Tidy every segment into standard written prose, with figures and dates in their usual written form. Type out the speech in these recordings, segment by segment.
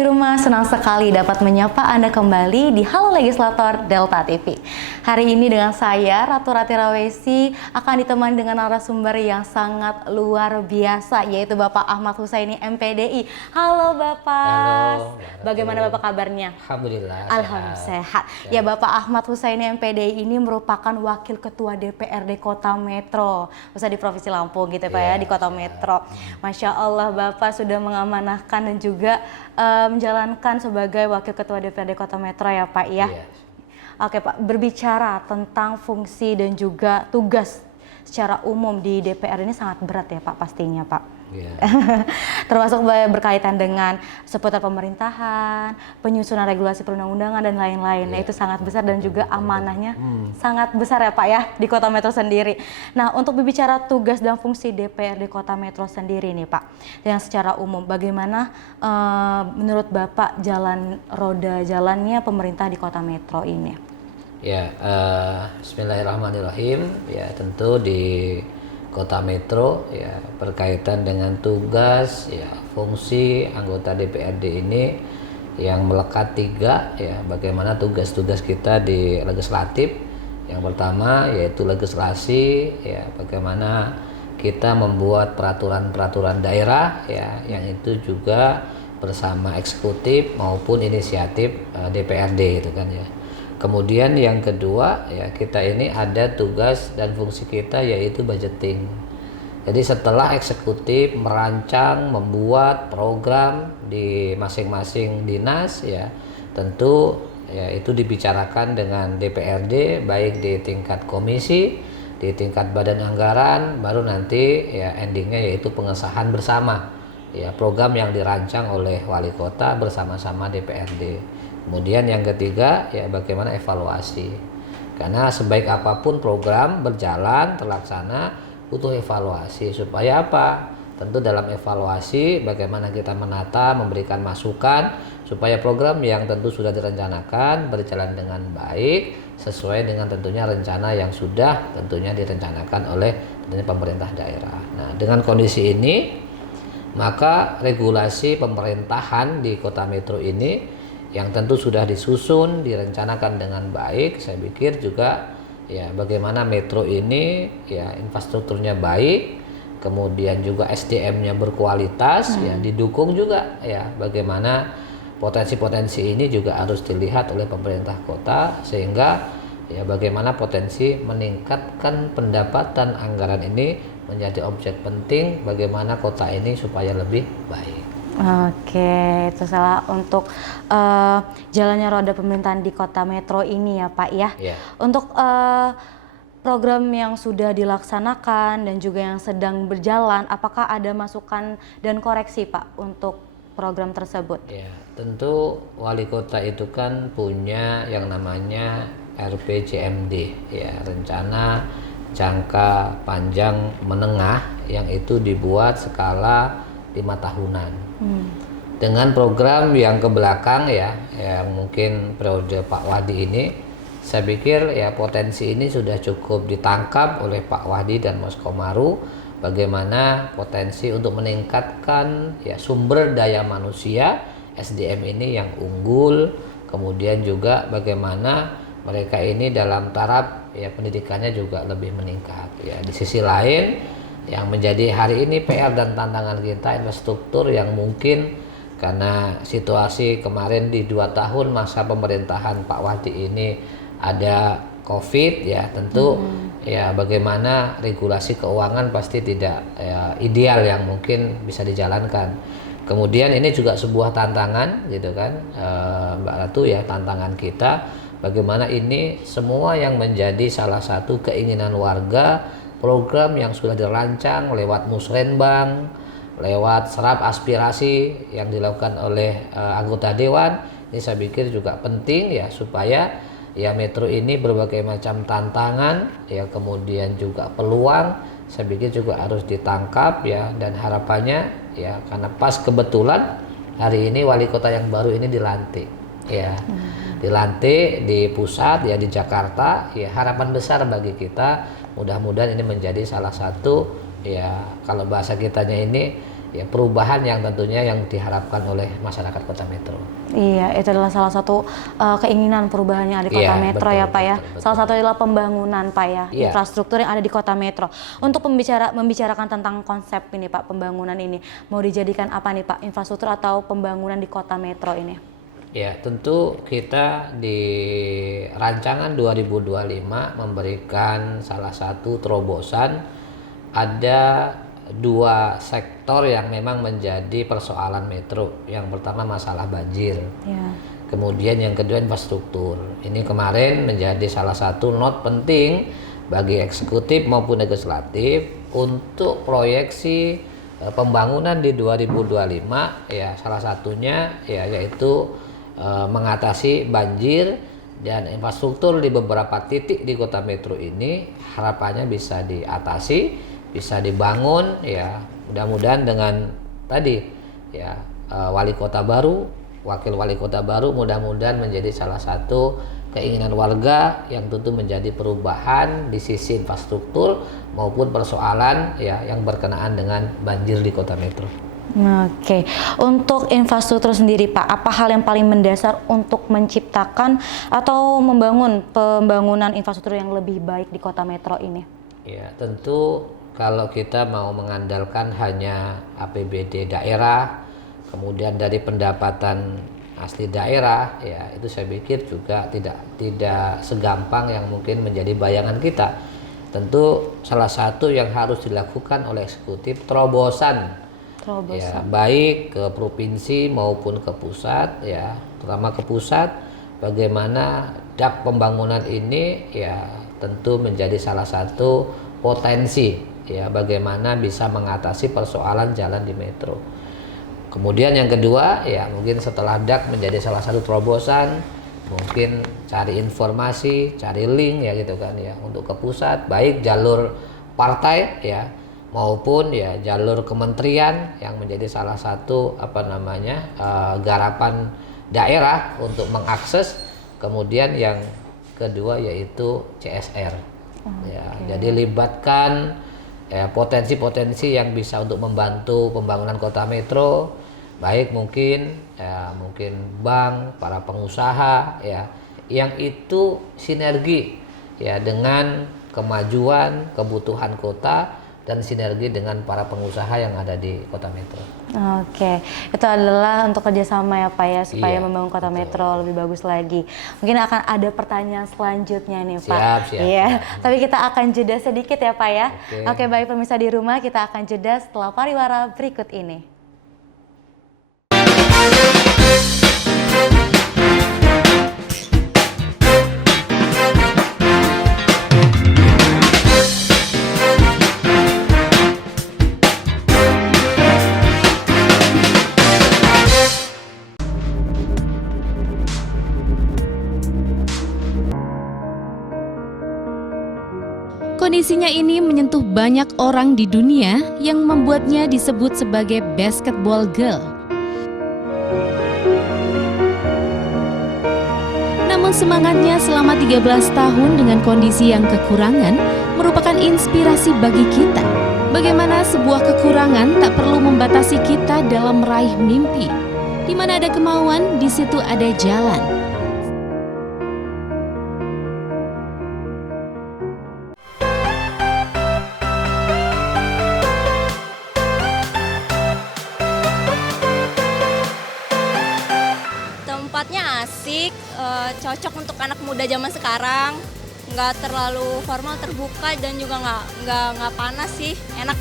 di rumah, senang sekali dapat menyapa Anda kembali di Halo Legislator Delta TV. Hari ini dengan saya, Ratu Rati Rawesi, akan ditemani dengan narasumber yang sangat luar biasa, yaitu Bapak Ahmad Husaini MPDI. Halo Bapak. Halo. Bagaimana Bapak kabarnya? Alhamdulillah. Alhamdulillah sehat. Ya, Bapak Ahmad Husaini MPDI ini merupakan Wakil Ketua DPRD Kota Metro, khususnya di Provinsi Lampung gitu Pak ya, di Kota Metro. Masya Allah Bapak sudah mengamanahkan dan juga menjalankan sebagai Wakil Ketua DPRD Kota Metro ya Pak ya. Iya. Oke Pak, berbicara tentang fungsi dan juga tugas secara umum di DPR ini sangat berat ya Pak pastinya Pak. Iya. Termasuk berkaitan dengan seputar pemerintahan, penyusunan regulasi perundang-undangan dan lain-lain. Nah, itu sangat besar dan juga amanahnya sangat besar ya Pak ya di Kota Metro sendiri. Nah, untuk berbicara tugas dan fungsi DPRD Kota Metro sendiri nih Pak, yang secara umum bagaimana menurut Bapak jalannya pemerintah di Kota Metro ini? Ya, Bismillahirrahmanirrahim. Ya, tentu di Kota Metro ya berkaitan dengan tugas ya fungsi anggota DPRD ini yang melekat tiga ya, bagaimana tugas-tugas kita di legislatif. Yang pertama yaitu legislasi ya, bagaimana kita membuat peraturan-peraturan daerah ya, yang itu juga bersama eksekutif maupun inisiatif DPRD itu kan ya. Kemudian yang kedua ya, kita ini ada tugas dan fungsi kita yaitu budgeting. Jadi setelah eksekutif merancang, membuat program di masing-masing dinas ya, tentu ya itu dibicarakan dengan DPRD baik di tingkat komisi, di tingkat badan anggaran, baru nanti ya endingnya yaitu pengesahan bersama ya program yang dirancang oleh wali kota bersama-sama DPRD. Kemudian yang ketiga ya bagaimana evaluasi, karena sebaik apapun program berjalan terlaksana butuh evaluasi supaya apa? Tentu dalam evaluasi bagaimana kita menata, memberikan masukan supaya program yang tentu sudah direncanakan berjalan dengan baik sesuai dengan tentunya rencana yang sudah tentunya direncanakan oleh tentunya pemerintah daerah. Nah, dengan kondisi ini maka regulasi pemerintahan di Kota Metro ini yang tentu sudah disusun, direncanakan dengan baik, saya pikir juga ya bagaimana metro ini ya infrastrukturnya baik, kemudian juga SDM-nya berkualitas ya, didukung juga ya bagaimana potensi-potensi ini juga harus dilihat oleh pemerintah kota sehingga ya bagaimana potensi meningkatkan pendapatan anggaran ini menjadi objek penting bagaimana kota ini supaya lebih baik. Oke, itu salah untuk jalannya roda pemerintahan di Kota Metro ini ya Pak ya. Yeah. Untuk program yang sudah dilaksanakan dan juga yang sedang berjalan, apakah ada masukan dan koreksi Pak untuk program tersebut? Ya, tentu wali kota itu kan punya yang namanya RPJMD ya, rencana jangka panjang menengah yang itu dibuat skala 5 tahunan. Dengan program yang ke belakang ya, yang mungkin periode Pak Wadi ini, saya pikir ya potensi ini sudah cukup ditangkap oleh Pak Wadi dan Mas Komaru, bagaimana potensi untuk meningkatkan ya sumber daya manusia SDM ini yang unggul, kemudian juga bagaimana mereka ini dalam taraf ya pendidikannya juga lebih meningkat ya. Di sisi lain yang menjadi hari ini PR dan tantangan kita infrastruktur yang mungkin karena situasi kemarin di 2 tahun masa pemerintahan Pak Wadi ini ada COVID ya, tentu ya bagaimana regulasi keuangan pasti tidak ya, ideal yang mungkin bisa dijalankan. Kemudian ini juga sebuah tantangan gitu kan Mbak Ratu ya, tantangan kita bagaimana ini semua yang menjadi salah satu keinginan warga, program yang sudah dirancang lewat musrenbang, lewat serap aspirasi yang dilakukan oleh anggota dewan, ini saya pikir juga penting ya supaya ya metro ini berbagai macam tantangan ya, kemudian juga peluang saya pikir juga harus ditangkap ya, dan harapannya ya karena pas kebetulan hari ini wali kota yang baru ini dilantik ya, dilantik di pusat ya di Jakarta ya, harapan besar bagi kita mudah-mudahan ini menjadi salah satu ya kalau bahasa kitanya ini ya perubahan yang tentunya yang diharapkan oleh masyarakat Kota Metro. Iya, itu adalah salah satu keinginan perubahannya di Kota Iya, Metro betul, ya Pak ya. betul. Salah satu adalah pembangunan Pak ya, Iya. infrastruktur yang ada di Kota Metro. Untuk membicarakan tentang konsep ini Pak, pembangunan ini, mau dijadikan apa nih Pak, infrastruktur atau pembangunan di Kota Metro ini? Ya, tentu kita di rancangan 2025 memberikan salah satu terobosan, ada 2 sektor yang memang menjadi persoalan Metro. Yang pertama masalah banjir. Ya. Kemudian yang kedua infrastruktur. Ini kemarin menjadi salah satu not penting bagi eksekutif maupun legislatif untuk proyeksi pembangunan di 2025, ya salah satunya ya yaitu mengatasi banjir dan infrastruktur di beberapa titik di Kota Metro ini harapannya bisa diatasi, bisa dibangun, ya mudah-mudahan dengan tadi ya wali kota baru, wakil wali kota baru mudah-mudahan menjadi salah satu keinginan warga yang tentu menjadi perubahan di sisi infrastruktur maupun persoalan ya yang berkenaan dengan banjir di Kota Metro. Oke, untuk infrastruktur sendiri Pak, apa hal yang paling mendasar untuk menciptakan atau membangun pembangunan infrastruktur yang lebih baik di Kota Metro ini? Ya, tentu kalau kita mau mengandalkan hanya APBD daerah, kemudian dari pendapatan asli daerah, ya itu saya pikir juga tidak segampang yang mungkin menjadi bayangan kita. Tentu salah satu yang harus dilakukan oleh eksekutif terobosan. Ya, baik ke provinsi maupun ke pusat, ya terutama ke pusat, bagaimana dak pembangunan ini ya tentu menjadi salah satu potensi ya bagaimana bisa mengatasi persoalan jalan di Metro. Kemudian yang kedua ya mungkin setelah dak menjadi salah satu terobosan, mungkin cari informasi, cari link ya gitu kan ya untuk ke pusat, baik jalur partai ya maupun ya jalur kementerian yang menjadi salah satu garapan daerah untuk mengakses. Kemudian yang kedua yaitu CSR. Ya, jadi libatkan potensi-potensi yang bisa untuk membantu pembangunan Kota Metro, baik mungkin bank, para pengusaha ya yang itu sinergi ya dengan kemajuan kebutuhan kota dan sinergi dengan para pengusaha yang ada di Kota Metro. Oke, itu adalah untuk kerjasama ya Pak ya, supaya Iya, membangun Kota betul. Metro lebih bagus lagi. Mungkin akan ada pertanyaan selanjutnya nih Pak. Siap, Iya, siap. tapi kita akan jeda sedikit ya Pak ya. Oke. Oke, baik pemirsa di rumah, kita akan jeda setelah pariwara berikut ini. Kondisinya ini menyentuh banyak orang di dunia yang membuatnya disebut sebagai basketball girl. Namun semangatnya selama 13 tahun dengan kondisi yang kekurangan merupakan inspirasi bagi kita. Bagaimana sebuah kekurangan tak perlu membatasi kita dalam meraih mimpi. Di mana ada kemauan, di situ ada jalan. Tempatnya asik, cocok untuk anak muda zaman sekarang. Nggak terlalu formal, terbuka dan juga nggak panas sih, enak.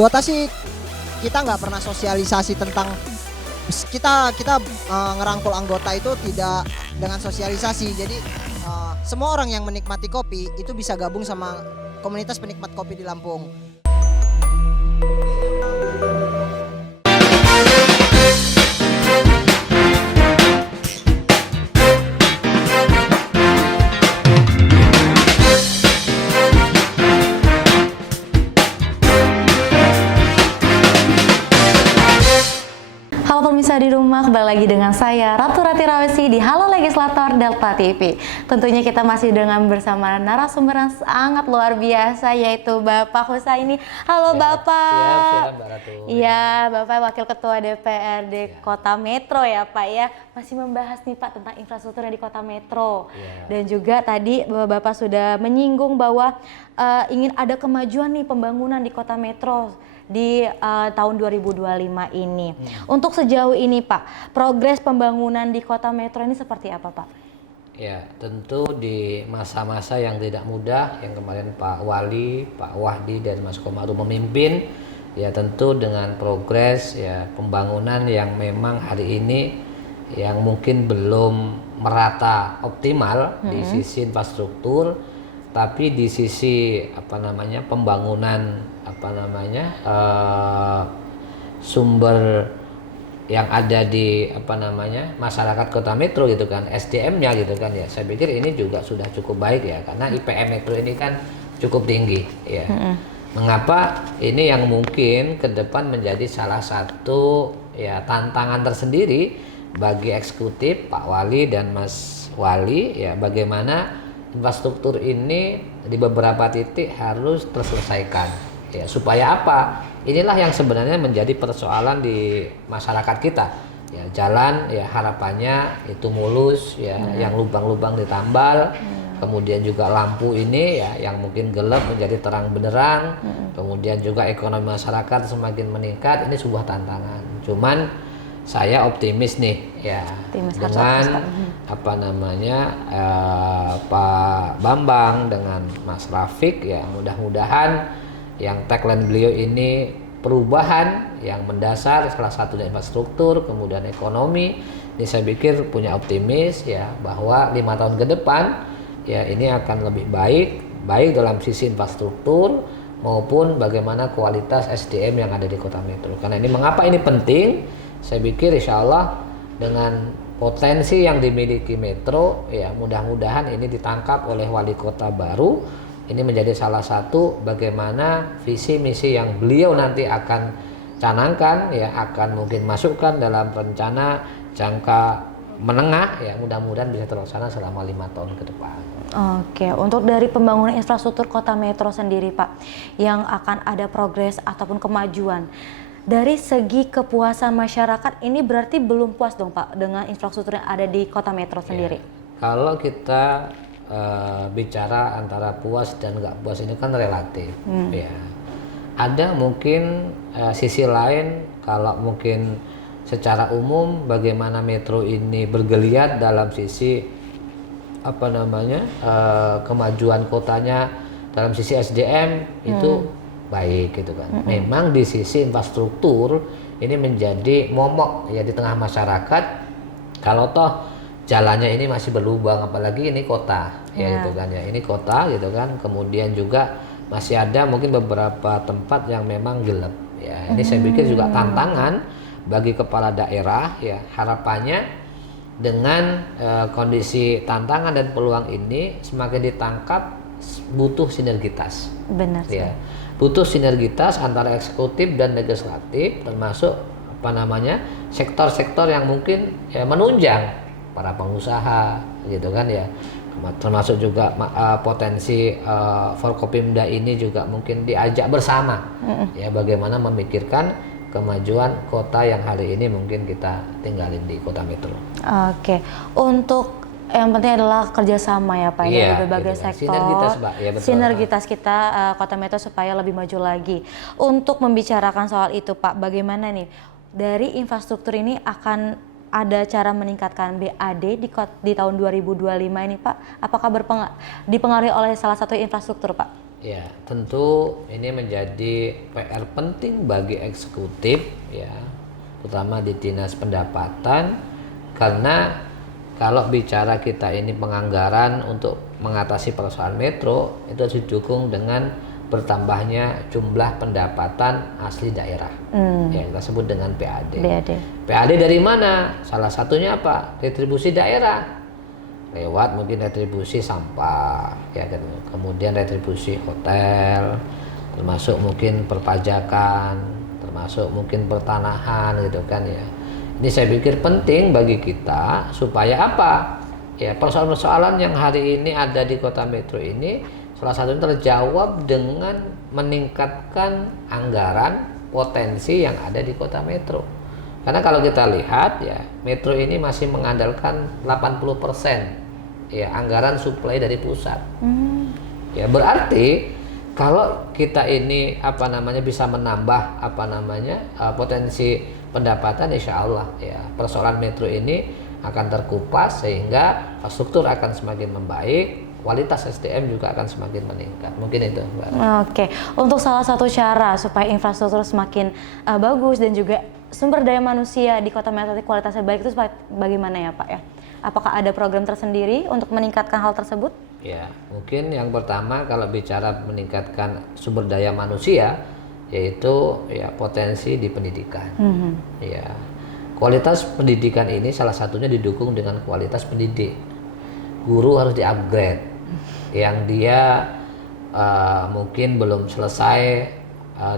Anggota sih kita nggak pernah sosialisasi tentang kita ngerangkul anggota itu tidak dengan sosialisasi. Jadi semua orang yang menikmati kopi itu bisa gabung sama komunitas penikmat kopi di Lampung. Halo pemirsa di rumah, kembali lagi dengan saya Ratu Rati Rawesi di Halo Legislator Delta TV. Tentunya kita masih dengan bersama narasumber yang sangat luar biasa, yaitu Bapak Husaini. Halo Bapak. Siap, Mbak Ratu. Iya, Bapak Wakil Ketua DPRD Kota Metro ya Pak ya. Masih membahas nih Pak tentang infrastruktur yang di Kota Metro. Dan juga tadi Bapak sudah menyinggung bahwa ingin ada kemajuan nih pembangunan di Kota Metro di tahun 2025 ini. Untuk sejauh ini Pak, progres pembangunan di Kota Metro ini seperti apa Pak? Ya, tentu di masa-masa yang tidak mudah yang kemarin Pak Wali, Pak Wahdi dan Mas Komarudin memimpin, ya tentu dengan progres ya pembangunan yang memang hari ini yang mungkin belum merata optimal di sisi infrastruktur, tapi di sisi pembangunan sumber yang ada di masyarakat Kota Metro gitu kan, SDM-nya gitu kan ya. Saya pikir ini juga sudah cukup baik ya, karena IPM Metro ini kan cukup tinggi ya. Mengapa ini yang mungkin ke depan menjadi salah satu ya tantangan tersendiri bagi eksekutif Pak Wali dan Mas Wali ya, bagaimana infrastruktur ini di beberapa titik harus terselesaikan. Ya, supaya apa? Inilah yang sebenarnya menjadi persoalan di masyarakat kita. Ya, jalan ya harapannya itu mulus ya, yang lubang-lubang ditambal. Kemudian juga lampu ini ya yang mungkin gelap menjadi terang benderang. Kemudian juga ekonomi masyarakat semakin meningkat. Ini sebuah tantangan. Cuman saya optimis nih ya dengan Pak Bambang dengan Mas Rafiq ya, mudah-mudahan yang tagline beliau ini perubahan yang mendasar, salah satunya infrastruktur, kemudian ekonomi. Ini saya pikir punya optimis ya bahwa 5 tahun ke depan ya ini akan lebih baik dalam sisi infrastruktur maupun bagaimana kualitas SDM yang ada di Kota Metro. Karena ini mengapa ini penting? Saya pikir insya Allah dengan potensi yang dimiliki Metro ya mudah-mudahan ini ditangkap oleh wali kota baru. Ini menjadi salah satu bagaimana visi misi yang beliau nanti akan canangkan ya, akan mungkin masukkan dalam rencana jangka menengah ya, mudah-mudahan bisa terlaksana selama 5 tahun ke depan. Oke, untuk dari pembangunan infrastruktur Kota Metro sendiri Pak, yang akan ada progres ataupun kemajuan dari segi kepuasan masyarakat, ini berarti belum puas dong Pak dengan infrastruktur yang ada di Kota Metro sendiri? Ya, kalau kita bicara antara puas dan nggak puas ini kan relatif ya. Ada mungkin sisi lain, kalau mungkin secara umum bagaimana Metro ini bergeliat dalam sisi kemajuan kotanya dalam sisi SDM itu baik gitu kan. Memang di sisi infrastruktur ini menjadi momok ya di tengah masyarakat, kalau toh jalannya ini masih berlubang, apalagi ini kota ya gitu kan ya, ini kota gitu kan. Kemudian juga masih ada mungkin beberapa tempat yang memang gelap ya. Ini saya pikir juga tantangan bagi kepala daerah ya. Harapannya dengan kondisi tantangan dan peluang ini semakin ditangkap, butuh sinergitas. Benar ya. Butuh sinergitas antara eksekutif dan legislatif, termasuk sektor-sektor yang mungkin ya menunjang para pengusaha gitu kan ya, termasuk juga potensi Forkopimda ini juga mungkin diajak bersama ya, bagaimana memikirkan kemajuan kota yang hari ini mungkin kita tinggalin di Kota Metro. Oke, untuk yang penting adalah kerjasama ya Pak dari berbagai gitu kan. sektor, Sinergitas, Mbak. Ya, betul, sinergitas kita Kota Metro supaya lebih maju lagi. Untuk membicarakan soal itu Pak, bagaimana nih dari infrastruktur ini akan ada cara meningkatkan BAD di tahun 2025 ini Pak? Apakah dipengaruhi oleh salah satu infrastruktur Pak? Ya, tentu ini menjadi PR penting bagi eksekutif ya, terutama di Dinas Pendapatan, karena kalau bicara kita ini penganggaran untuk mengatasi persoalan metro itu harus didukung dengan bertambahnya jumlah pendapatan asli daerah, yang kita sebut dengan PAD. PAD dari mana? Salah satunya apa? Retribusi daerah, lewat mungkin retribusi sampah, ya kan? Kemudian retribusi hotel, termasuk mungkin perpajakan, termasuk mungkin pertanahan, gitu kan ya. Ini saya pikir penting bagi kita supaya apa? Ya, persoalan-persoalan yang hari ini ada di kota metro ini salah satunya terjawab dengan meningkatkan anggaran potensi yang ada di kota metro. Karena kalau kita lihat ya, metro ini masih mengandalkan 80% ya anggaran suplai dari pusat. Ya, berarti kalau kita ini bisa menambah potensi pendapatan, insya Allah ya persoalan metro ini akan terkupas sehingga struktur akan semakin membaik, kualitas SDM juga akan semakin meningkat. Mungkin itu, Mbak. Oke, untuk salah satu cara supaya infrastruktur semakin bagus dan juga sumber daya manusia di kota metro kualitasnya baik itu bagaimana ya Pak ya? Apakah ada program tersendiri untuk meningkatkan hal tersebut? Ya, mungkin yang pertama kalau bicara meningkatkan sumber daya manusia, yaitu ya potensi di pendidikan. Ya, kualitas pendidikan ini salah satunya didukung dengan kualitas pendidik. Guru harus di-upgrade, yang dia mungkin belum selesai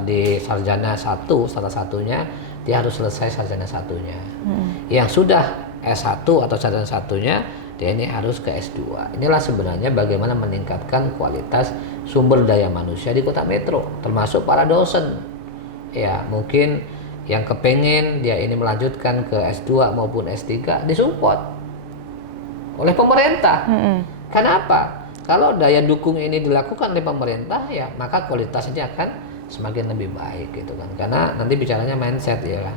di sarjana 1 salah satunya, dia harus selesai sarjana 1-nya. Yang sudah S1 atau sarjana 1-nya, dia ini harus ke S2. Inilah sebenarnya bagaimana meningkatkan kualitas sumber daya manusia di kota metro, termasuk para dosen. Ya, mungkin yang kepengen dia ini melanjutkan ke S2 maupun S3 disupport oleh pemerintah. Kenapa? Kalau daya dukung ini dilakukan oleh pemerintah, ya maka kualitasnya akan semakin lebih baik gitu kan. Karena nanti bicaranya mindset ya.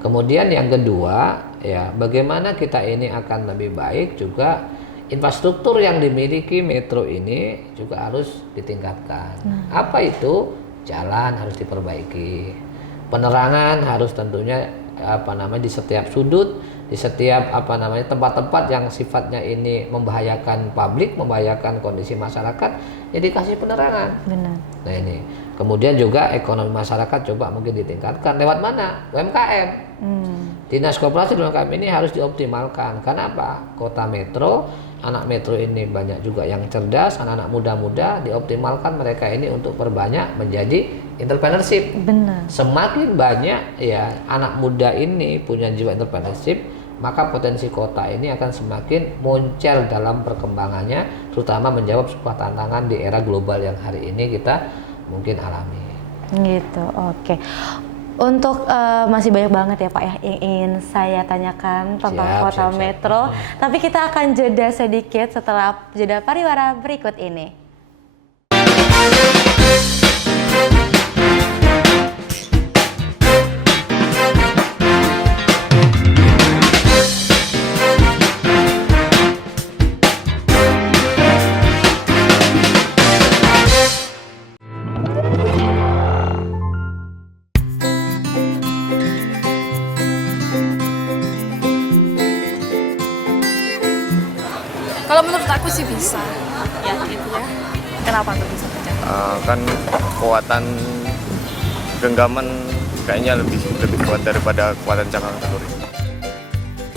Kemudian yang kedua, ya bagaimana kita ini akan lebih baik juga infrastruktur yang dimiliki metro ini juga harus ditingkatkan. Apa itu? Jalan harus diperbaiki. Penerangan harus tentunya di setiap sudut, di setiap tempat-tempat yang sifatnya ini membahayakan publik, membahayakan kondisi masyarakat, ya dikasih penerangan. Benar. Nah ini, kemudian juga ekonomi masyarakat coba mungkin ditingkatkan lewat mana? UMKM. Dinas Koperasi dan UMKM ini harus dioptimalkan. Kenapa? Kota metro, anak metro ini banyak juga yang cerdas, anak-anak muda-muda, dioptimalkan mereka ini untuk perbanyak menjadi entrepreneurship. Benar. Semakin banyak ya anak muda ini punya jiwa entrepreneurship, maka potensi kota ini akan semakin moncer dalam perkembangannya, terutama menjawab sebuah tantangan di era global yang hari ini kita mungkin alami. Gitu, oke. Untuk masih banyak banget ya Pak ya yang ingin saya tanyakan tentang kota metro, tapi kita akan jeda sedikit setelah jeda pariwara berikut ini. Kalau menurut aku sih bisa, ya gitu ya. Kenapa tuh bisa terjadi? Kan kekuatan genggaman kayaknya lebih kuat daripada kekuatan cangkang telur.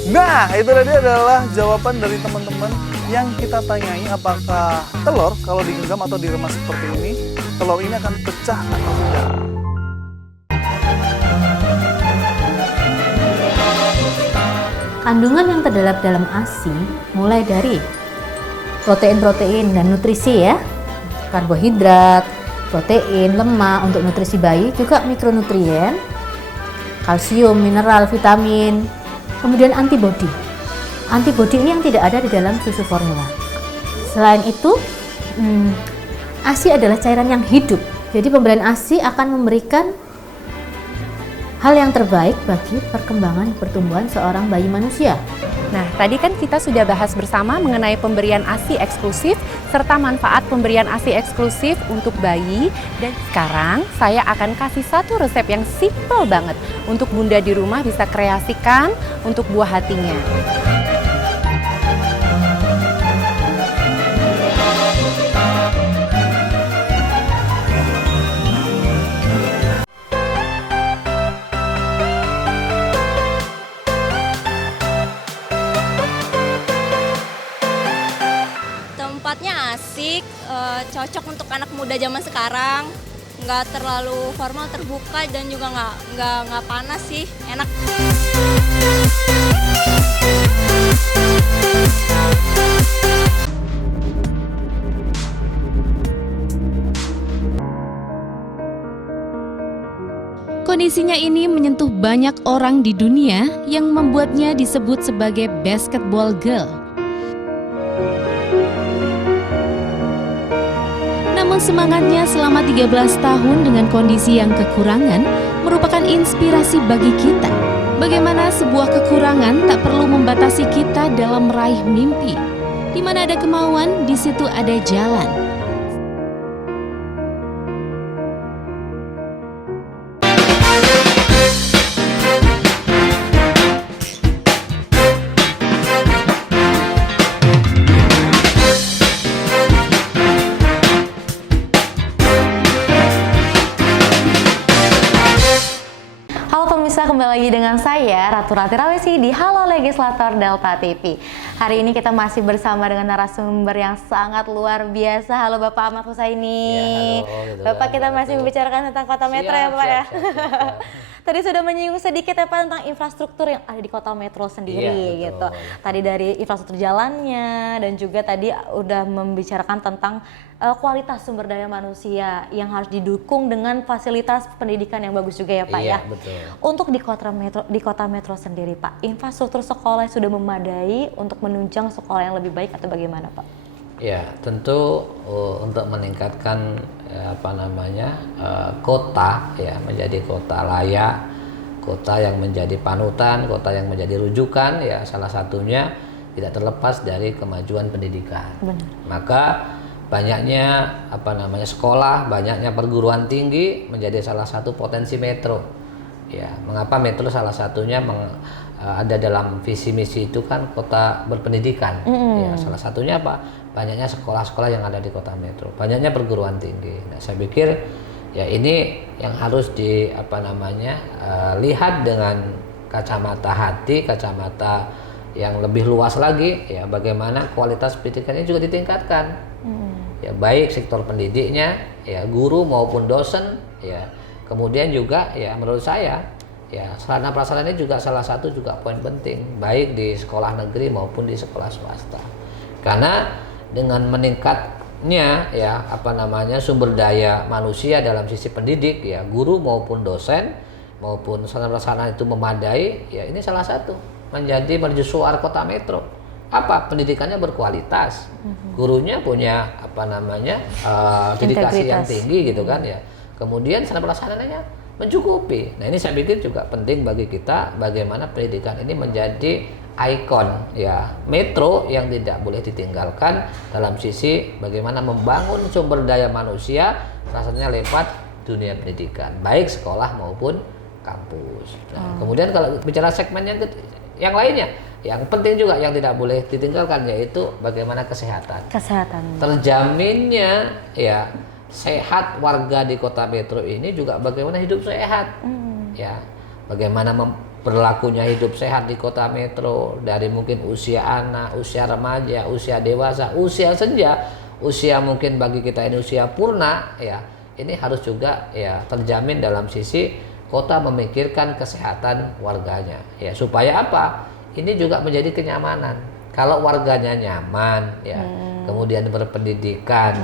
Nah, itu tadi adalah jawaban dari teman-teman yang kita tanyai apakah telur kalau digenggam atau diremas seperti ini, telur ini akan pecah atau tidak. Kandungan yang terdapat dalam ASI mulai dari protein-protein dan nutrisi ya, karbohidrat, protein, lemak untuk nutrisi bayi, juga mikronutrien, kalsium, mineral, vitamin, kemudian antibodi. Antibodi ini yang tidak ada di dalam susu formula. Selain itu, ASI adalah cairan yang hidup. Jadi pemberian ASI akan memberikan hal yang terbaik bagi perkembangan pertumbuhan seorang bayi manusia. Nah, tadi kan kita sudah bahas bersama mengenai pemberian ASI eksklusif serta manfaat pemberian ASI eksklusif untuk bayi. Dan sekarang saya akan kasih satu resep yang simple banget untuk Bunda di rumah bisa kreasikan untuk buah hatinya. tempatnya asik, cocok untuk anak muda zaman sekarang. Nggak terlalu formal, terbuka, dan juga nggak panas sih, enak. Kondisinya ini menyentuh banyak orang di dunia yang membuatnya disebut sebagai basketball girl. Namun semangatnya selama 13 tahun dengan kondisi yang kekurangan merupakan inspirasi bagi kita. Bagaimana sebuah kekurangan tak perlu membatasi kita dalam meraih mimpi. Di mana ada kemauan, di situ ada jalan. Kembali lagi dengan saya Ratu Rawesi di Halo Legislator Delta TV. Hari ini kita masih bersama dengan narasumber yang sangat luar biasa. Halo Bapak Ahmad Husaini. Ya, halo, Bapak, kita masih membicarakan tentang Kota Metro ya Pak ya. Siap. Tadi sudah menyinggung sedikit ya Pak tentang infrastruktur yang ada di Kota Metro sendiri gitu. Tadi dari infrastruktur jalannya dan juga tadi udah membicarakan tentang kualitas sumber daya manusia yang harus didukung dengan fasilitas pendidikan yang bagus juga ya Pak ya. Betul. Untuk di Kota Metro sendiri Pak, infrastruktur sekolah sudah memadai untuk menunjang sekolah yang lebih baik atau bagaimana Pak? Ya, tentu untuk meningkatkan kota ya menjadi kota layak, kota yang menjadi panutan, kota yang menjadi rujukan ya salah satunya tidak terlepas dari kemajuan pendidikan. Benar. Maka banyaknya sekolah, banyaknya perguruan tinggi menjadi salah satu potensi metro. Ya, mengapa metro salah satunya ada dalam visi misi itu kan kota berpendidikan. Ya, salah satunya apa? Banyaknya sekolah-sekolah yang ada di kota metro, banyaknya perguruan tinggi. Nah, saya pikir ya ini yang harus lihat dengan kacamata hati, kacamata yang lebih luas lagi ya, bagaimana kualitas pendidikannya juga ditingkatkan. Ya, baik sektor pendidiknya, ya guru maupun dosen, ya kemudian juga ya menurut saya ya sarana prasarannya juga salah satu juga poin penting baik di sekolah negeri maupun di sekolah swasta. Karena dengan meningkatnya ya sumber daya manusia dalam sisi pendidik ya guru maupun dosen maupun sarana prasarana itu memadai ya ini salah satu menjadi mercusuar kota metro. Apa pendidikannya berkualitas, gurunya punya dedikasi yang tinggi gitu kan ya. Kemudian sarana prasarananya mencukupi. Nah ini saya pikir juga penting bagi kita bagaimana pendidikan ini menjadi ikon ya metro yang tidak boleh ditinggalkan dalam sisi bagaimana membangun sumber daya manusia rasanya lewat dunia pendidikan baik sekolah maupun kampus. Nah, kemudian kalau bicara segmen yang lainnya yang penting juga yang tidak boleh ditinggalkan yaitu bagaimana kesehatan. Terjaminnya ya sehat warga di kota metro ini juga bagaimana hidup sehat. Ya, bagaimana berlakunya hidup sehat di kota metro dari mungkin usia anak, usia remaja, usia dewasa, usia senja, usia mungkin bagi kita ini usia purna ya. Ini harus juga ya terjamin dalam sisi kota memikirkan kesehatan warganya. Ya, supaya apa? Ini juga menjadi kenyamanan. Kalau warganya nyaman, ya, kemudian berpendidikan,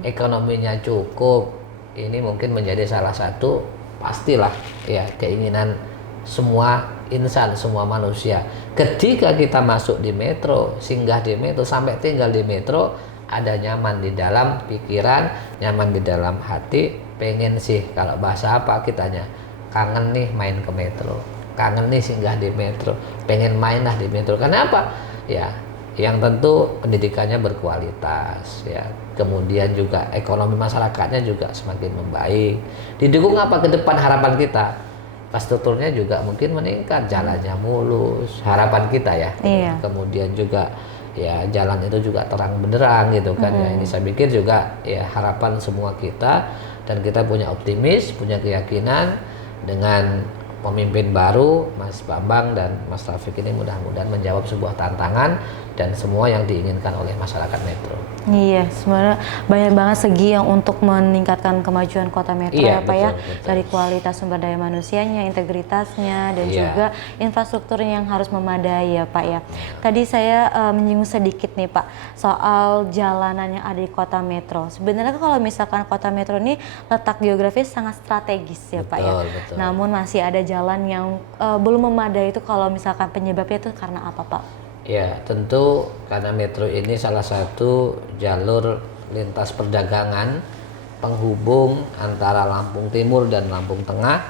ekonominya cukup, ini mungkin menjadi salah satu pastilah ya keinginan semua insan, semua manusia. Ketika kita masuk di metro, singgah di metro, sampai tinggal di metro, ada nyaman di dalam pikiran, nyaman di dalam hati, pengen sih kalau bahasa apa kitanya, kangen nih main ke metro. Kangen nih singgah di metro, pengen main lah di metro. Karena apa? Ya, yang tentu pendidikannya berkualitas, ya. Kemudian juga ekonomi masyarakatnya juga semakin membaik. Didukung apa ke depan harapan kita? Infrastrukturnya juga mungkin meningkat, jalannya mulus. Harapan kita ya. Iya. Kemudian juga ya jalan itu juga terang benderang gitu kan ya. Ini saya pikir juga ya harapan semua kita dan kita punya optimis, punya keyakinan dengan pemimpin baru Mas Bambang dan Mas Taufik ini mudah-mudahan menjawab sebuah tantangan dan semua yang diinginkan oleh masyarakat Metro. Iya, sebenarnya banyak banget segi yang untuk meningkatkan kemajuan Kota Metro Iya, ya Pak ya. betul. Dari kualitas sumber daya manusianya, integritasnya, dan Iya. juga infrastrukturnya yang harus memadai ya Pak ya. Tadi saya menyinggung sedikit nih Pak soal jalanan yang ada di Kota Metro. Sebenarnya kalau misalkan Kota Metro ini letak geografis sangat strategis ya Pak ya. Betul. Namun masih ada jalan yang belum memadai, itu kalau misalkan penyebabnya itu karena apa Pak? Ya, tentu karena metro ini salah satu jalur lintas perdagangan penghubung antara Lampung Timur dan Lampung Tengah.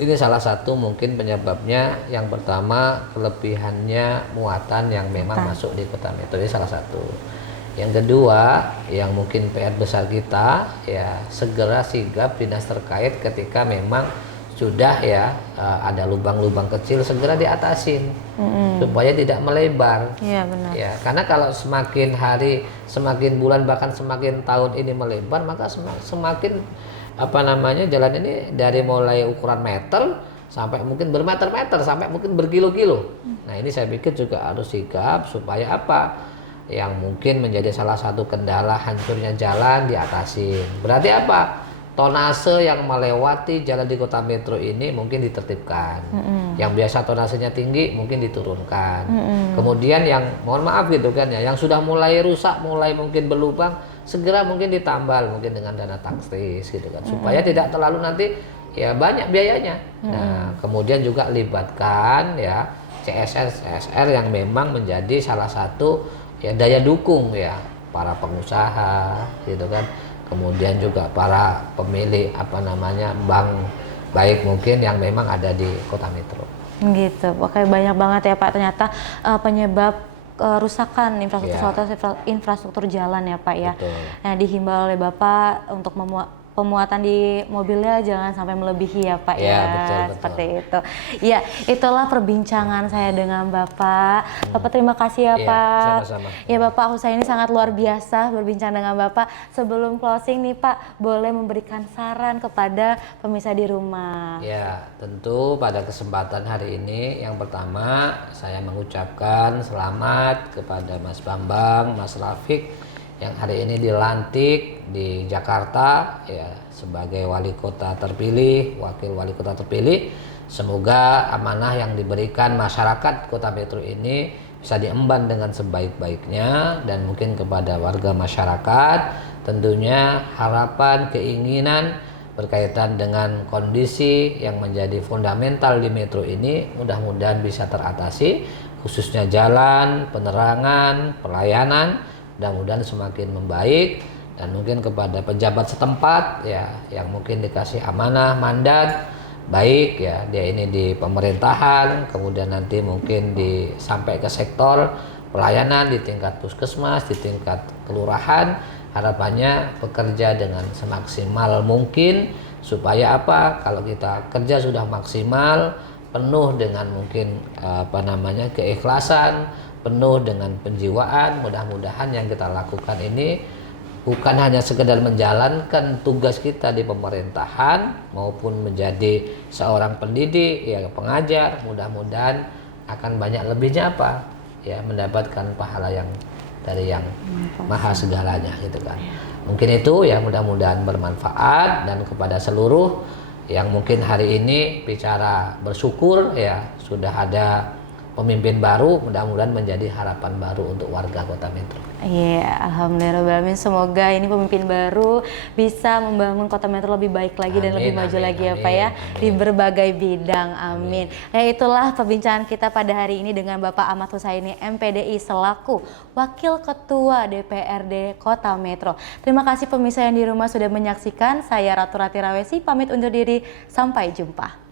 Ini salah satu mungkin penyebabnya. Yang pertama, kelebihannya muatan yang memang masuk di Kota Metro, ini salah satu. Yang kedua, yang mungkin PR besar kita, ya segera sigap dinas terkait ketika memang sudah ya ada lubang-lubang kecil, segera diatasin supaya tidak melebar. Iya benar. Ya, karena kalau semakin hari, semakin bulan, bahkan semakin tahun ini melebar, maka semakin jalan ini dari mulai ukuran meter sampai mungkin bermeter-meter, sampai mungkin berkilo-kilo. Nah, ini saya pikir juga harus sigap supaya apa? Yang mungkin menjadi salah satu kendala hancurnya jalan diatasin. Berarti apa? Tonase yang melewati jalan di Kota Metro ini mungkin ditertibkan. Yang biasa tonasenya tinggi mungkin diturunkan. Kemudian yang mohon maaf gitu kan ya, yang sudah mulai rusak, mulai mungkin berlubang, segera mungkin ditambal mungkin dengan dana taktis gitu kan, supaya tidak terlalu nanti ya banyak biayanya. Nah, kemudian juga libatkan ya CSR CSR yang memang menjadi salah satu ya daya dukung ya para pengusaha gitu kan. Kemudian juga para pemilik bank baik mungkin yang memang ada di Kota Metro. Gitu, pokoknya banyak banget ya Pak ternyata penyebab kerusakan infrastruktur jalan ya Pak ya. Betul. Nah, dihimbau oleh Bapak untuk pemuatan di mobilnya jangan sampai melebihi ya Pak ya. Betul. Seperti itu. Ya, itulah perbincangan saya dengan Bapak. Bapak terima kasih ya Pak. Sama-sama. Ya Bapak, saya ini sangat luar biasa berbincang dengan Bapak. Sebelum closing nih Pak, boleh memberikan saran kepada pemirsa di rumah. Ya, tentu pada kesempatan hari ini yang pertama saya mengucapkan selamat kepada Mas Bambang, Mas Rafiq yang hari ini dilantik di Jakarta ya sebagai wali kota terpilih, wakil wali kota terpilih. Semoga amanah yang diberikan masyarakat Kota Metro ini bisa diemban dengan sebaik-baiknya, dan mungkin kepada warga masyarakat tentunya harapan, keinginan berkaitan dengan kondisi yang menjadi fundamental di Metro ini mudah-mudahan bisa teratasi, khususnya jalan, penerangan, pelayanan, mudah-mudahan semakin membaik. Dan mungkin kepada pejabat setempat ya yang mungkin dikasih amanah, mandat baik ya dia ini di pemerintahan, kemudian nanti mungkin sampai ke sektor pelayanan di tingkat puskesmas, di tingkat kelurahan, harapannya bekerja dengan semaksimal mungkin supaya apa? Kalau kita kerja sudah maksimal, penuh dengan mungkin keikhlasan, penuh dengan penjiwaan, mudah-mudahan yang kita lakukan ini bukan hanya sekedar menjalankan tugas kita di pemerintahan maupun menjadi seorang pendidik, ya pengajar, mudah-mudahan akan banyak lebihnya apa? Ya mendapatkan pahala yang dari yang maha segalanya gitu kan. Mungkin itu ya mudah-mudahan bermanfaat, dan kepada seluruh yang mungkin hari ini bicara bersyukur ya sudah ada pemimpin baru, mudah-mudahan menjadi harapan baru untuk warga Kota Metro. Iya, alhamdulillah. Semoga ini pemimpin baru bisa membangun Kota Metro lebih baik lagi dan lebih maju lagi ya Pak ya di berbagai bidang. Amin. Nah, itulah perbincangan kita pada hari ini dengan Bapak Ahmad Husaini MPDI selaku Wakil Ketua DPRD Kota Metro. Terima kasih pemirsa yang di rumah sudah menyaksikan. Saya Ratu Rati Rawesi pamit undur diri. Sampai jumpa.